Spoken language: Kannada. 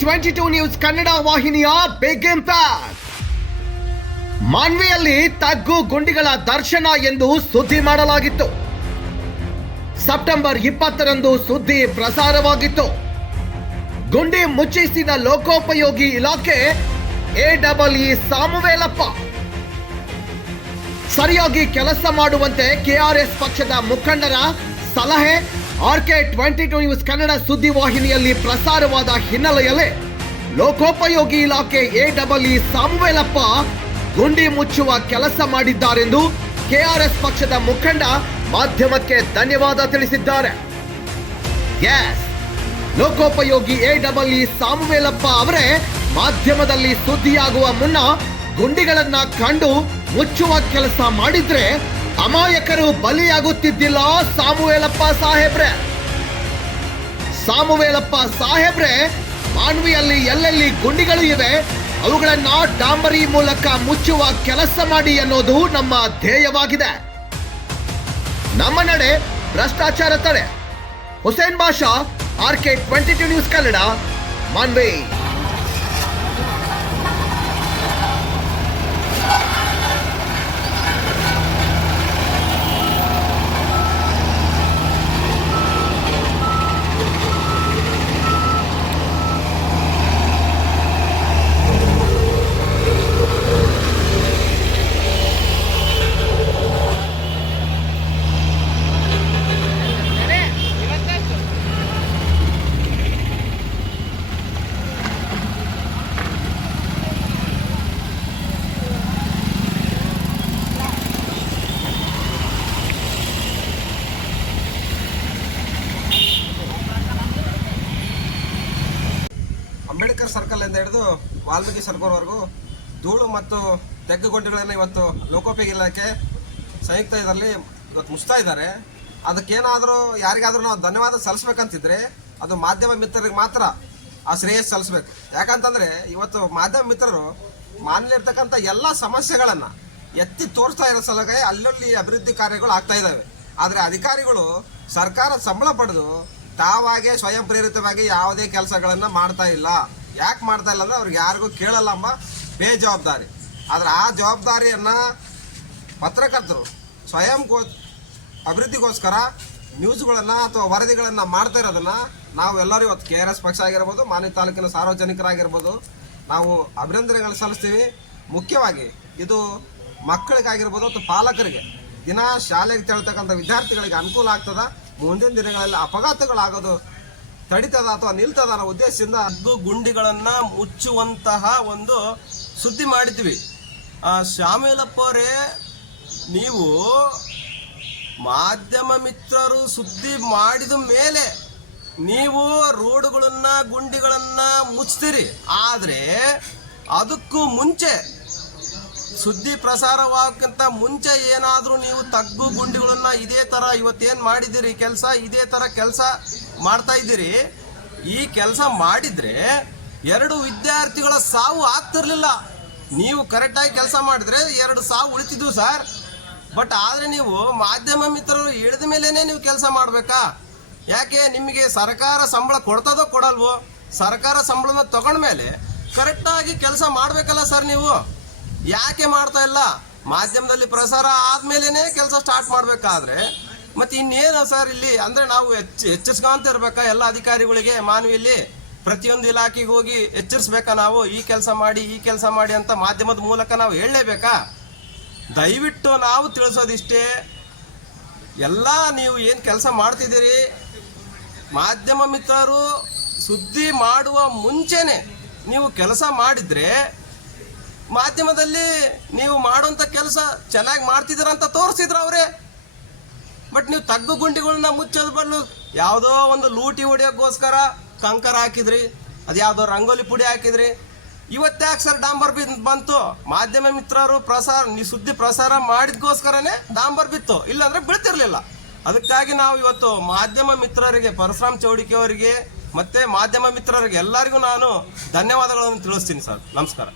ಟ್ವೆಂಟಿ ಟೂ ನ್ಯೂಸ್ ಕನ್ನಡ ವಾಹಿನಿಯ ಬಿಗ್ ಇಂಪ್ಯಾಕ್ಟ್ ಮಾನ್ವಿಯಲ್ಲಿ ತಗ್ಗು ಗುಂಡಿಗಳ ದರ್ಶನ ಎಂದು ಸುದ್ದಿ ಮಾಡಲಾಗಿತ್ತು. ಸೆಪ್ಟೆಂಬರ್ ಇಪ್ಪತ್ತರಂದು ಸುದ್ದಿ ಪ್ರಸಾರವಾಗಿತ್ತು. ಗುಂಡಿ ಮುಚ್ಚಿಸಿದ ಲೋಕೋಪಯೋಗಿ ಇಲಾಖೆ ಎ ಡಬಲ್ ಇ ಸಾಮುವೇಲಪ್ಪ. ಸರಿಯಾಗಿ ಕೆಲಸ ಮಾಡುವಂತೆ ಕೆಆರ್ಎಸ್ ಪಕ್ಷದ ಮುಖಂಡರ ಸಲಹೆ RK twenty two news Kannada ಸುದ್ದಿ ವಾಹಿನಿಯಲ್ಲಿ ಪ್ರಸಾರವಾದ ಹಿನ್ನೆಲೆಯಲ್ಲೇ ಲೋಕೋಪಯೋಗಿ ಇಲಾಖೆ ಎ ಡಬಲ್ ಇ ಸಾಮುವೇಲಪ್ಪ ಗುಂಡಿ ಮುಚ್ಚುವ ಕೆಲಸ ಮಾಡಿದ್ದಾರೆಂದು ಕೆಆರ್ಎಸ್ ಪಕ್ಷದ ಮುಖಂಡ ಮಾಧ್ಯಮಕ್ಕೆ ಧನ್ಯವಾದ ತಿಳಿಸಿದ್ದಾರೆ. ಲೋಕೋಪಯೋಗಿ ಎ ಡಬಲ್ ಇ ಸಾಮುವೇಲಪ್ಪ ಅವರೇ ಮಾಧ್ಯಮದಲ್ಲಿ ಸುದ್ದಿಯಾಗುವ ಮುನ್ನ ಗುಂಡಿಗಳನ್ನ ಕಂಡು ಮುಚ್ಚುವ ಕೆಲಸ ಮಾಡಿದ್ರೆ ಅಮಾಯಕರು ಬಲಿಯಾಗುತ್ತಿದ್ದಿಲ್ಲ ಸಾಮುವೇಲಪ್ಪ ಸಾಹೇಬ್ರೆ. ಸಾಮುವೇಲಪ್ಪ ಸಾಹೇಬ್ರೆ, ಮಾನ್ವಿಯಲ್ಲಿ ಎಲ್ಲೆಲ್ಲಿ ಗುಂಡಿಗಳು ಇವೆ, ಅವುಗಳನ್ನ ಡಾಂಬರಿ ಮೂಲಕ ಮುಚ್ಚುವ ಕೆಲಸ ಮಾಡಿ ಅನ್ನೋದು ನಮ್ಮ ಧ್ಯೇಯವಾಗಿದೆ. ನಮ್ಮ ನಡೆ ಭ್ರಷ್ಟಾಚಾರ ತಡೆ. Hussain Basha, R K twenty two news Kannada, Manvi. Circle ಇಂದ ಹಿಡಿದು ವಾಲ್ಮೀಕಿ ಸರ್ಕಲ್ವರೆಗೂ ಧೂಳು ಮತ್ತು ತೆಗ್ಗು ಗೊಂಡಿಗಳನ್ನು ಇವತ್ತು ಲೋಕೋಪಯೋಗಿ ಇಲಾಖೆ ಸಂಯುಕ್ತ ಇದರಲ್ಲಿ ಇವತ್ತು ಮುಚ್ತಾ ಇದ್ದಾರೆ. ಅದಕ್ಕೇನಾದರೂ ಯಾರಿಗಾದರೂ ನಾವು ಧನ್ಯವಾದ ಸಲ್ಲಿಸ್ಬೇಕಂತಿದ್ರೆ ಅದು ಮಾಧ್ಯಮ ಮಿತ್ರರಿಗೆ ಮಾತ್ರ ಆ ಶ್ರೇಯಸ್ ಸಲ್ಲಿಸ್ಬೇಕು. ಯಾಕಂತಂದರೆ ಇವತ್ತು ಮಾಧ್ಯಮ ಮಿತ್ರರು ಮಾನ್ಯಲ್ಲಿರ್ತಕ್ಕಂಥ ಎಲ್ಲ ಸಮಸ್ಯೆಗಳನ್ನು ಎತ್ತಿ ತೋರಿಸ್ತಾ ಇರೋ ಸಲುವಾಗಿ ಅಲ್ಲಲ್ಲಿ ಅಭಿವೃದ್ಧಿ ಕಾರ್ಯಗಳು ಆಗ್ತಾ ಇದ್ದಾವೆ. ಆದರೆ ಅಧಿಕಾರಿಗಳು ಸರ್ಕಾರ ಸಂಬಳ ಪಡೆದು ತಾವಾಗೆ ಸ್ವಯಂ ಪ್ರೇರಿತವಾಗಿ ಯಾವುದೇ ಕೆಲಸಗಳನ್ನು ಮಾಡ್ತಾ ಇಲ್ಲ. ಯಾಕೆ ಮಾಡ್ತಾ ಇಲ್ಲ ಅಂದ್ರೆ ಅವ್ರಿಗೆ ಯಾರಿಗೂ ಕೇಳಲ್ಲ ಅಮ್ಮ ಬೇಜವಾಬ್ದಾರಿ. ಆದ್ರೆ ಆ ಜವಾಬ್ದಾರಿಯನ್ನ ಪತ್ರಕರ್ತರು ಸ್ವಯಂ ಗೋ ಅಭಿವೃದ್ಧಿಗೋಸ್ಕರ ನ್ಯೂಸ್ಗಳನ್ನು ಅಥವಾ ವರದಿಗಳನ್ನು ಮಾಡ್ತಾ ಇರೋದನ್ನ ನಾವು ಎಲ್ಲರೂ ಇವತ್ತು ಕೆ ಆರ್ ಎಸ್ ಪಕ್ಷ ಆಗಿರ್ಬೋದು, ಮಾನ್ಯ ತಾಲೂಕಿನ ಸಾರ್ವಜನಿಕರಾಗಿರ್ಬೋದು, ನಾವು ಅಭಿನಂದನೆಗಳು ಸಲ್ಲಿಸ್ತೀವಿ. ಮುಖ್ಯವಾಗಿ ಇದು ಮಕ್ಕಳಿಗಾಗಿರ್ಬೋದು ಅಥವಾ ಪಾಲಕರಿಗೆ ದಿನ ಶಾಲೆಗೆ ತೆರಳ್ತಕ್ಕಂಥ ವಿದ್ಯಾರ್ಥಿಗಳಿಗೆ ಅನುಕೂಲ ಆಗ್ತದ. ಮುಂದಿನ ದಿನಗಳಲ್ಲಿ ಅಪಘಾತಗಳಾಗೋದು ತಡಿತದ ಅಥವಾ ನಿಲ್ತದ ಅನ್ನೋ ಉದ್ದೇಶದಿಂದ ಅದು ಗುಂಡಿಗಳನ್ನ ಮುಚ್ಚುವಂತಹ ಒಂದು ಸುದ್ದಿ ಮಾಡಿದ್ವಿ. ಆ ಶ್ಯಾಮೇಲಪ್ಪ ಅವರೇ ನೀವು ಮಾಧ್ಯಮ ಮಿತ್ರರು ಸುದ್ದಿ ಮಾಡಿದ ಮೇಲೆ ನೀವು ರೋಡುಗಳನ್ನ, ಗುಂಡಿಗಳನ್ನ ಮುಚ್ತೀರಿ. ಆದರೆ ಅದಕ್ಕೂ ಮುಂಚೆ ಸುದ್ದಿ ಪ್ರಸಾರವಾಗಕ್ಕಿಂತ ಮುಂಚೆ ಏನಾದರೂ ನೀವು ತಗ್ಗು ಗುಂಡಿಗಳನ್ನ ಇದೇ ಥರ ಇವತ್ತೇನು ಮಾಡಿದ್ದೀರಿ? ಕೆಲಸ ಇದೇ ಥರ ಕೆಲಸ ಮಾಡ್ತಾ ಇದ್ದೀರಿ. ಈ ಕೆಲಸ ಮಾಡಿದ್ರೆ ಎರಡು ವಿದ್ಯಾರ್ಥಿಗಳ ಸಾವು ಆಗ್ತಿರ್ಲಿಲ್ಲ. ನೀವು ಕರೆಕ್ಟಾಗಿ ಕೆಲಸ ಮಾಡಿದ್ರೆ ಎರಡು ಸಾವು ಉಳಿತಿದ್ವು ಸರ್. ಬಟ್ ಆದರೆ ನೀವು ಮಾಧ್ಯಮ ಮಿತ್ರರು ಇಳಿದ ಮೇಲೇ ನೀವು ಕೆಲಸ ಮಾಡಬೇಕಾ? ಯಾಕೆ? ನಿಮಗೆ ಸರ್ಕಾರ ಸಂಬಳ ಕೊಡ್ತದೋ ಕೊಡಲ್ವೋ? ಸರ್ಕಾರ ಸಂಬಳನ ತಗೊಂಡ್ಮೇಲೆ ಕರೆಕ್ಟಾಗಿ ಕೆಲಸ ಮಾಡಬೇಕಲ್ಲ ಸರ್ ನೀವು. ಯಾಕೆ ಮಾಡ್ತಾ ಇಲ್ಲ? ಮಾಧ್ಯಮದಲ್ಲಿ ಪ್ರಸಾರ ಆದ್ಮೇಲೆನೆ ಕೆಲಸ ಸ್ಟಾರ್ಟ್ ಮಾಡಬೇಕಾದ್ರೆ, ಮತ್ತೆ ಇನ್ನೇನು ಸರ್ ಇಲ್ಲಿ? ಅಂದ್ರೆ ನಾವು ಎಚ್ಚ ಎಚ್ಚರಿಸ್ಕೊಂತ ಇರ್ಬೇಕಾ ಎಲ್ಲ ಅಧಿಕಾರಿಗಳಿಗೆ? ಮಾನವಿಯಲ್ಲಿ ಪ್ರತಿಯೊಂದು ಇಲಾಖೆಗೆ ಹೋಗಿ ಎಚ್ಚರಿಸ್ಬೇಕಾ ನಾವು? ಈ ಕೆಲಸ ಮಾಡಿ, ಈ ಕೆಲಸ ಮಾಡಿ ಅಂತ ಮಾಧ್ಯಮದ ಮೂಲಕ ನಾವು ಹೇಳಲೇಬೇಕಾ? ದಯವಿಟ್ಟು ನಾವು ತಿಳಿಸೋದಿಷ್ಟೇ, ಎಲ್ಲ ನೀವು ಏನು ಕೆಲಸ ಮಾಡ್ತಿದ್ದೀರಿ? ಮಾಧ್ಯಮ ಮಿತ್ರರು ಸುದ್ದಿ ಮಾಡುವ ಮುಂಚೆನೆ ನೀವು ಕೆಲಸ ಮಾಡಿದ್ರೆ ಮಾಧ್ಯಮದಲ್ಲಿ ನೀವು ಮಾಡುವಂಥ ಕೆಲಸ ಚೆನ್ನಾಗಿ ಮಾಡ್ತಿದ್ದೀರ ಅಂತ ತೋರಿಸಿದ್ರು ಅವರೇ. ಬಟ್ ನೀವು ತಗ್ಗು ಗುಂಡಿಗಳನ್ನ ಮುಚ್ಚೋದು ಬದಲು ಯಾವುದೋ ಒಂದು ಲೂಟಿ ಹೊಡಿಯೋಕ್ಕೋಸ್ಕರ ಕಂಕರ ಹಾಕಿದ್ರಿ, ಅದು ಯಾವುದೋ ರಂಗೋಲಿ ಪುಡಿ ಹಾಕಿದ್ರಿ. ಇವತ್ತ್ಯಾಕೆ ಸರ್ ಡಾಂಬರ್ ಬಿ ಬಂತು? ಮಾಧ್ಯಮ ಮಿತ್ರರು ಪ್ರಸಾರ ನೀವು ಸುದ್ದಿ ಪ್ರಸಾರ ಮಾಡಿದ್ಕೋಸ್ಕರನೇ ಡಾಂಬರ್ ಬಿತ್ತು. ಇಲ್ಲಾಂದ್ರೆ ಬೀಳ್ತಿರ್ಲಿಲ್ಲ. ಅದಕ್ಕಾಗಿ ನಾವು ಇವತ್ತು ಮಾಧ್ಯಮ ಮಿತ್ರರಿಗೆ, ಪರಶುರಾಮ್ ಚೌಡಿಕೆ ಅವರಿಗೆ, ಮತ್ತೆ ಮಾಧ್ಯಮ ಮಿತ್ರರಿಗೆ ಎಲ್ಲರಿಗೂ ನಾನು ಧನ್ಯವಾದಗಳನ್ನು ತಿಳಿಸ್ತೀನಿ ಸರ್. ನಮಸ್ಕಾರ.